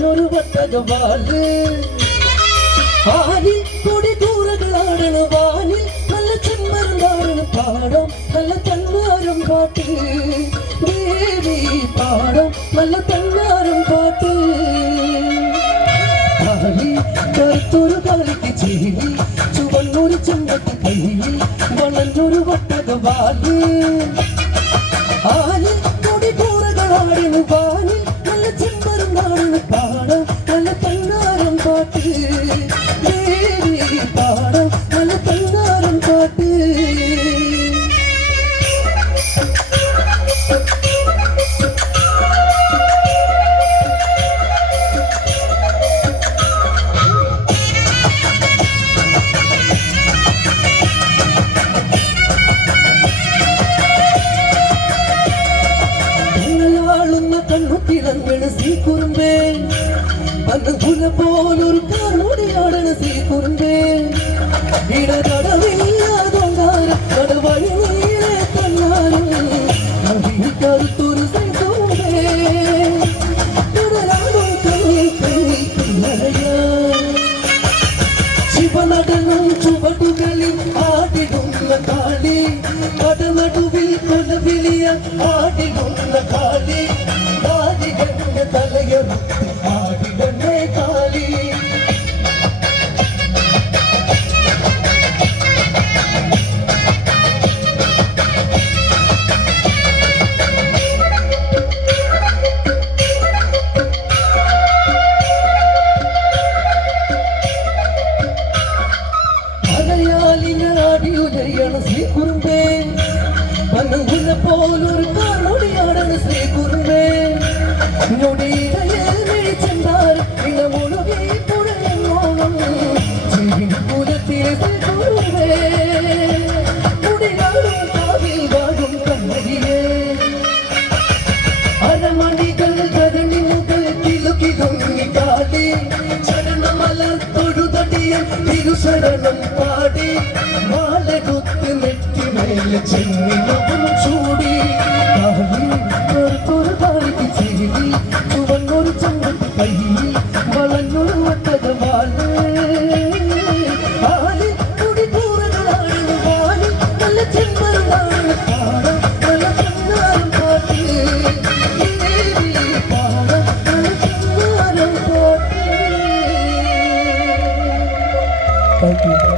വളഞ്ഞൊരു വട്ടകവാല് ആലിൽ കൊടി കൂറകളാടണ് വാനിൽ നല്ല ചെമ്മരുണ്ടാടണ് പാടം നല്ല തന്നാരം പാട്ട് ദേവി പാടം നല്ല തന്നാരം പാട്ട് ആലി കറുത്തൊരു കാലിക്ക് ചേലി ചുവന്നൊരു ചെമ്പത്ത് കയ്യിൽ വളഞ്ഞൊരു വട്ടകവാല് ആലിൽ കൊടി കൂറകളാടണ് വാനിൽ നല്ല ചെമ്മരുണ്ടാടണ് പാടം നല്ല തന്നാരം പാട്ട് പാടം നല്ല തന്നാരം പാട്ട് കണ്ണുത്തിറങ്ങണ് സീ കുറുമ്പേ പന്നകുല പോലൊരു കാർമുടിയാടണ് സീ കുറുമ്പേ ഇടതടവില്ലാതൊങ്കാരം കടവഴി നീളെ തന്നാലും കറുത്തൊരു സൈതോമ്പേ കടലാടും കണ്ണിൽ കണ്ണിൽ കണ്ണഴയ ശിവനടനും ചുവടുകളിൽ ആടിടുന്ന കാളി കടനടുവിൽ കൊലവിളിയ ആടിടുന്ന കാളി ആടികന്റെ തലയറുത്ത് ആടിടന്നെ കാളി ാടിയുലയാണ് ശ്രീ കുറുമ്പേ പന്നകുല പോലൊരു കാർമുടിയാടാണ് ശ്രീ കുറുമ്പേ ഞൊടിയിടയിൽ വിളിച്ചെന്താൽ ഇളമൊഴുകി പുഴയോളം കുലത്തിലെ ശ്രീ കുറുമ്പേ മുടിയാടും കാവിൽ വാഴും കണ്ണരിയെ അരമണികൾ കരണിമുകൾ കിലുകിലുങ്ങി കാടി ചരണമലർ തൊഴുതടിയൻ തിരുശരണം പാടി മാലകുത്ത് നെറ്റിമേൽ ചെന്നിലവും ചൂടി കറുത്തൊരു കാലിക്ക് ചേരി ചുവന്നൊരു ചെമ്പത്ത് കയ്യിൽ വളഞ്ഞൊരു വട്ടകവാല് ആലിൽ കുടി കൂറകളാണ് വാലിൽ നല്ല ചെമ്പരുതാണ് പാടം നല്ല തന്നാരം പാട്ട് പാടം നല്ല തന്നാരം പാട്ട്.